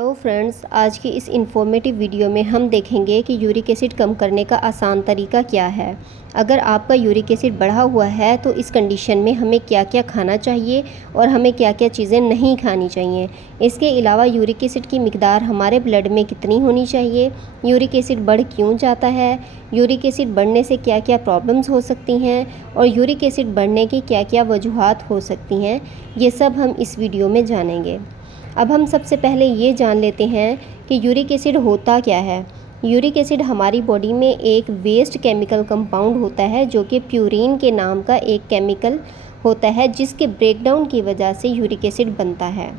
Hello friends, आज की इस इन्फॉर्मेटिव वीडियो में हम देखेंगे कि यूरिक एसिड कम करने का आसान तरीका क्या है। अगर आपका यूरिक एसिड बढ़ा हुआ है तो इस कंडीशन में हमें क्या क्या खाना चाहिए और हमें क्या क्या चीज़ें नहीं खानी चाहिए। इसके अलावा यूरिक एसिड की मिकदार हमारे ब्लड में कितनी होनी चाहिए, यूरिक एसिड बढ़ क्यों जाता है, यूरिक एसिड बढ़ने से क्या क्या प्रॉब्लम्स हो सकती हैं और यूरिक एसिड बढ़ने की क्या क्या वजूहात हो सकती हैं, ये सब हम इस वीडियो में जानेंगे। अब हम सबसे पहले ये जान लेते हैं कि यूरिक एसिड होता क्या है। यूरिक एसिड हमारी बॉडी में एक वेस्ट केमिकल कंपाउंड होता है जो कि प्यूरिन के नाम का एक केमिकल होता है, जिसके ब्रेकडाउन की वजह से यूरिक एसिड बनता है।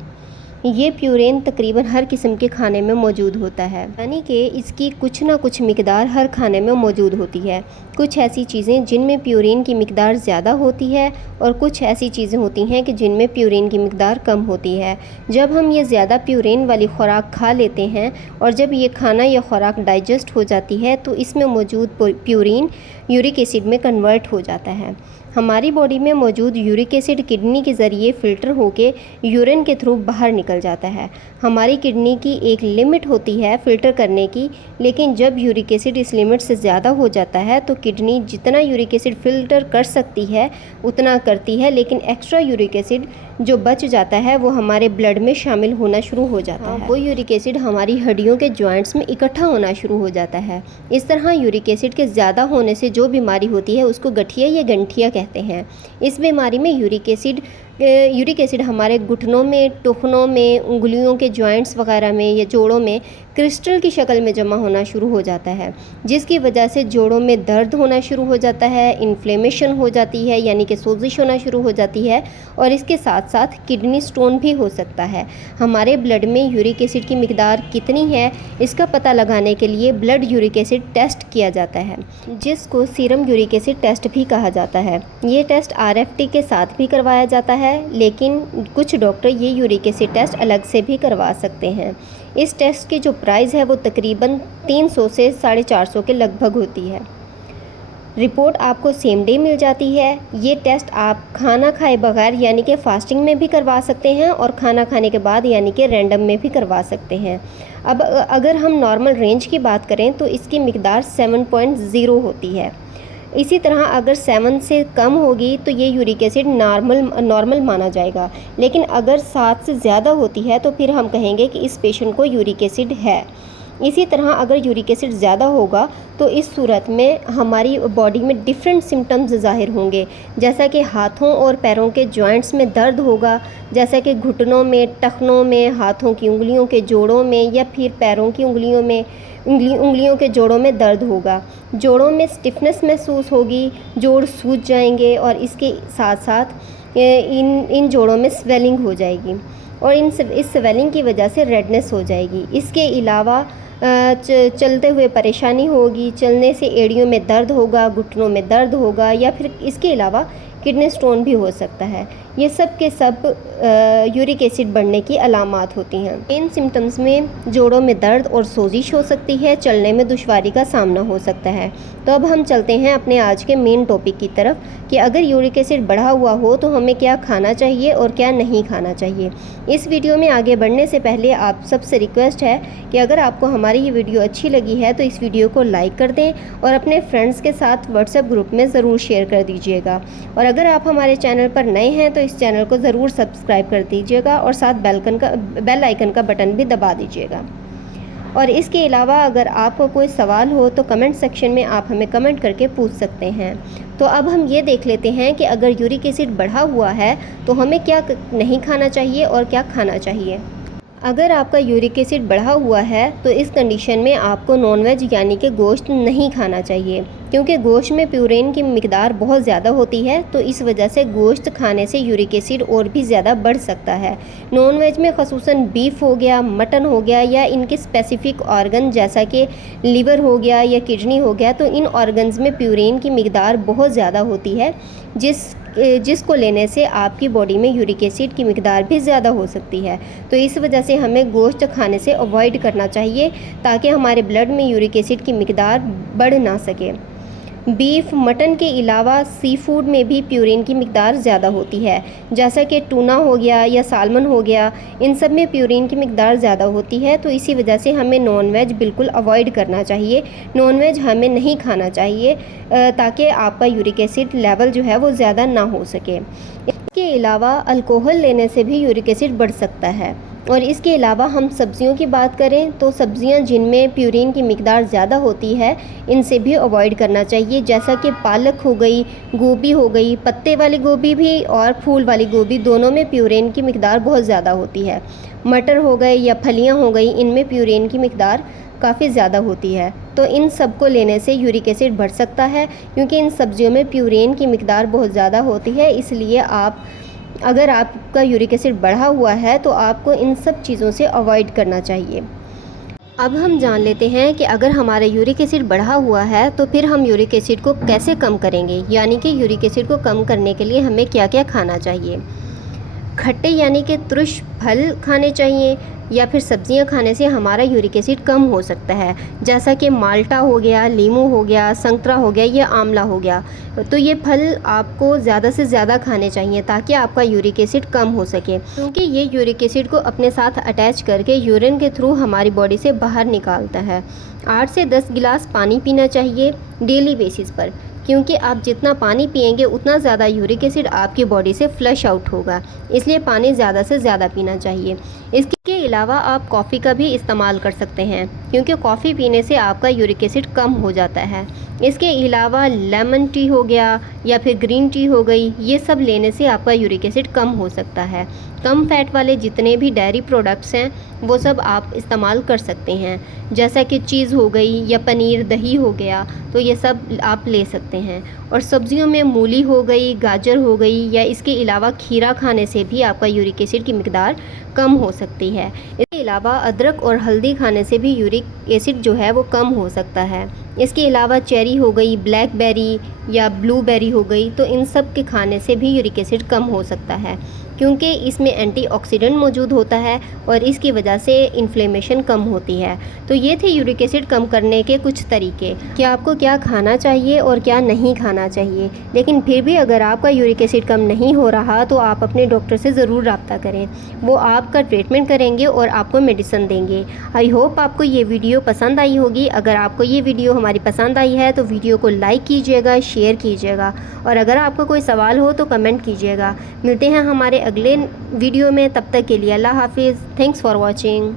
ये प्यूरिन तकरीबन हर किस्म के खाने में मौजूद होता है, यानी कि इसकी कुछ ना कुछ मिकदार हर खाने में मौजूद होती है। कुछ ऐसी चीज़ें जिनमें प्यूरिन की मिकदार ज़्यादा होती है और कुछ ऐसी चीज़ें होती हैं कि जिनमें प्यूरिन की मिकदार कम होती है। जब हम ये ज़्यादा प्यूरिन वाली खुराक खा लेते हैं और जब ये खाना या खुराक डाइजेस्ट हो जाती है तो इसमें मौजूद प्यूरिन यूरिक एसिड में कन्वर्ट हो जाता है। हमारी बॉडी में मौजूद यूरिक एसिड किडनी के ज़रिए फ़िल्टर होकर यूरिन के थ्रू बाहर निकल जाता है। हमारी किडनी की एक लिमिट होती है फ़िल्टर करने की, लेकिन जब यूरिक एसिड इस लिमिट से ज़्यादा हो जाता है तो किडनी जितना यूरिक एसिड फ़िल्टर कर सकती है उतना करती है, लेकिन एक्स्ट्रा यूरिक एसिड जो बच जाता है वो हमारे ब्लड में शामिल होना शुरू हो जाता है। वो यूरिक एसिड हमारी हड्डियों के जॉइंट्स में इकट्ठा होना शुरू हो जाता है। इस तरह यूरिक एसिड के ज़्यादा होने से जो बीमारी होती है उसको गठिया या गंठिया कहते हैं। इस बीमारी में यूरिक एसिड हमारे घुटनों में, टखनों में, उंगलियों के जॉइंट्स वगैरह में या जोड़ों में क्रिस्टल की शक्ल में जमा होना शुरू हो जाता है, जिसकी वजह से जोड़ों में दर्द होना शुरू हो जाता है, इन्फ्लेमेशन हो जाती है यानी कि सोजिश होना शुरू हो जाती है और इसके साथ साथ किडनी स्टोन भी हो सकता है। हमारे ब्लड में यूरिक एसिड की मिकदार कितनी है इसका पता लगाने के लिए ब्लड यूरिक एसिड टेस्ट किया जाता है, जिसको सीरम यूरिक एसिड टेस्ट भी कहा जाता है। ये टेस्ट RFT के साथ भी करवाया जाता है, लेकिन कुछ डॉक्टर ये यूरिक एसिड टेस्ट अलग से भी करवा सकते हैं। इस टेस्ट की जो प्राइस है वो तकरीबन 300 से 450 के लगभग होती है। रिपोर्ट आपको सेम डे मिल जाती है। ये टेस्ट आप खाना खाए बगैर यानी कि फास्टिंग में भी करवा सकते हैं और खाना खाने के बाद यानी कि रैंडम में भी करवा सकते हैं। अब अगर हम नॉर्मल रेंज की बात करें तो इसकी मिकदार 7.0 होती है। इसी तरह अगर 7 से कम होगी तो ये यूरिक एसिड नॉर्मल माना जाएगा, लेकिन अगर 7 से ज़्यादा होती है तो फिर हम कहेंगे कि इस पेशेंट को यूरिक एसिड है। इसी तरह अगर यूरिक एसिड ज़्यादा होगा तो इस सूरत में हमारी बॉडी में डिफरेंट सिम्टम्स ज़ाहिर होंगे, जैसा कि हाथों और पैरों के जॉइंट्स में दर्द होगा, जैसा कि घुटनों में, टखनों में, हाथों की उंगलियों के जोड़ों में या फिर पैरों की उंगलियों में, उंगलियों के जोड़ों में दर्द होगा, जोड़ों में स्टिफनेस महसूस होगी, जोड़ सूज जाएंगे और इसके साथ साथ इन जोड़ों में स्वेलिंग हो जाएगी और इस स्वेलिंग की वजह से रेडनेस हो जाएगी। इसके अलावा चलते हुए परेशानी होगी, चलने से एड़ियों में दर्द होगा, घुटनों में दर्द होगा या फिर इसके अलावा किडनी स्टोन भी हो सकता है। ये सब के सब यूरिक एसिड बढ़ने की अलामात होती हैं। इन सिम्टम्स में जोड़ों में दर्द और सोजिश हो सकती है, चलने में दुश्वारी का सामना हो सकता है। तो अब हम चलते हैं अपने आज के मेन टॉपिक की तरफ कि अगर यूरिक एसिड बढ़ा हुआ हो तो हमें क्या खाना चाहिए और क्या नहीं खाना चाहिए। इस वीडियो में आगे बढ़ने से पहले आप सबसे रिक्वेस्ट है कि अगर आपको हमारी ये वीडियो अच्छी लगी है तो इस वीडियो को लाइक कर दें और अपने फ्रेंड्स के साथ व्हाट्सएप ग्रुप में ज़रूर शेयर कर दीजिएगा। और अगर आप हमारे चैनल पर नए हैं तो इस चैनल को ज़रूर सब्सक्राइब कर दीजिएगा और साथ बेल आइकन का बटन भी दबा दीजिएगा। और इसके अलावा अगर आपको कोई सवाल हो तो कमेंट सेक्शन में आप हमें कमेंट करके पूछ सकते हैं। तो अब हम ये देख लेते हैं कि अगर यूरिक एसिड बढ़ा हुआ है तो हमें क्या नहीं खाना चाहिए और क्या खाना चाहिए। अगर आपका यूरिक एसिड बढ़ा हुआ है तो इस कंडीशन में आपको नॉनवेज यानी कि गोश्त नहीं खाना चाहिए, क्योंकि गोश्त में प्यूरिन की मिकदार बहुत ज़्यादा होती है, तो इस वजह से गोश्त खाने से यूरिक एसिड और भी ज़्यादा बढ़ सकता है। नॉनवेज में ख़ुसूसन बीफ हो गया, मटन हो गया या इनके स्पेसिफ़िक ऑर्गन जैसा कि लीवर हो गया या किडनी हो गया, तो इन ऑर्गन्स में प्यूरिन की मिकदार बहुत ज़्यादा होती है, जिसको लेने से आपकी बॉडी में यूरिक एसिड की मिकदार भी ज़्यादा हो सकती है। तो इस वजह से हमें गोश्त खाने से अवॉइड करना चाहिए ताकि हमारे ब्लड में यूरिक एसिड की मिकदार बढ़ ना सके। बीफ, मटन के अलावा सी फूड में भी प्यूरिन की मिकदार ज़्यादा होती है, जैसा कि टूना हो गया या सालमन हो गया, इन सब में प्यूरिन की मिकदार ज़्यादा होती है। तो इसी वजह से हमें नॉनवेज बिल्कुल अवॉइड करना चाहिए, नॉनवेज हमें नहीं खाना चाहिए ताकि आपका यूरिक एसिड लेवल जो है वो ज़्यादा ना हो सके। इसके अलावा अल्कोहल लेने से भी यूरिक एसिड बढ़ सकता है। और इसके अलावा हम सब्ज़ियों की बात करें तो सब्ज़ियां जिनमें प्यूरिन की मिकदार ज़्यादा होती है इनसे भी अवॉइड करना चाहिए, जैसा कि पालक हो गई, गोभी हो गई, पत्ते वाली गोभी भी और फूल वाली गोभी, दोनों में प्यूरिन की मिकदार बहुत ज़्यादा होती है। मटर हो गए या फलियां हो गई, इनमें प्यूरिन की मिकदार काफ़ी ज़्यादा होती है। तो इन सब को लेने से यूरिक एसिड बढ़ सकता है, क्योंकि इन सब्ज़ियों में प्यूरिन की मिकदार बहुत ज़्यादा होती है। इसलिए अगर आपका यूरिक एसिड बढ़ा हुआ है तो आपको इन सब चीज़ों से अवॉइड करना चाहिए। अब हम जान लेते हैं कि अगर हमारा यूरिक एसिड बढ़ा हुआ है तो फिर हम यूरिक एसिड को कैसे कम करेंगे, यानी कि यूरिक एसिड को कम करने के लिए हमें क्या क्या खाना चाहिए। खट्टे यानी कि तुरश फल खाने चाहिए या फिर सब्जियां खाने से हमारा यूरिक एसिड कम हो सकता है, जैसा कि माल्टा हो गया, लीमू हो गया, संतरा हो गया या आंवला हो गया। तो ये फल आपको ज़्यादा से ज़्यादा खाने चाहिए ताकि आपका यूरिक एसिड कम हो सके, क्योंकि ये यूरिक एसिड को अपने साथ अटैच करके यूरिन के थ्रू हमारी बॉडी से बाहर निकालता है। 8 से 10 गिलास पानी पीना चाहिए डेली बेसिस पर, क्योंकि आप जितना पानी पिएंगे उतना ज़्यादा यूरिक एसिड आपकी बॉडी से फ्लश आउट होगा, इसलिए पानी ज़्यादा से ज़्यादा पीना चाहिए। इसके अलावा आप कॉफ़ी का भी इस्तेमाल कर सकते हैं, क्योंकि कॉफ़ी पीने से आपका यूरिक एसिड कम हो जाता है। इसके अलावा लेमन टी हो गया या फिर ग्रीन टी हो गई, ये सब लेने से आपका यूरिक एसिड कम हो सकता है। कम फैट वाले जितने भी डेयरी प्रोडक्ट्स हैं वो सब आप इस्तेमाल कर सकते हैं, जैसा कि चीज़ हो गई या पनीर, दही हो गया, तो ये सब आप ले सकते हैं। और सब्जियों में मूली हो गई, गाजर हो गई या इसके अलावा खीरा खाने से भी आपका यूरिक एसिड की मिकदार कम हो सकती है। इसके अलावा अदरक और हल्दी खाने से भी यूरिक एसिड जो है वो कम हो सकता है। इसके अलावा चेरी हो गई, ब्लैकबेरी या ब्लूबेरी हो गई, तो इन सब के खाने से भी यूरिक एसिड कम हो सकता है, क्योंकि इसमें एंटीऑक्सीडेंट मौजूद होता है और इसकी वजह से इन्फ्लेमेशन कम होती है। तो ये थे यूरिक एसिड कम करने के कुछ तरीके कि आपको क्या खाना चाहिए और क्या नहीं खाना चाहिए। लेकिन फिर भी अगर आपका यूरिक एसिड कम नहीं हो रहा तो आप अपने डॉक्टर से ज़रूर रब्ता करें, वो आपका ट्रीटमेंट करेंगे और आपको मेडिसिन देंगे। आई होप आपको ये वीडियो पसंद आई होगी। अगर आपको ये वीडियो हमारी पसंद आई है तो वीडियो को लाइक कीजिएगा, शेयर कीजिएगा, और अगर आपका कोई सवाल हो तो कमेंट कीजिएगा। मिलते हैं हमारे अगले वीडियो में, तब तक के लिए अल्लाह हाफिज़। Thanks for watching.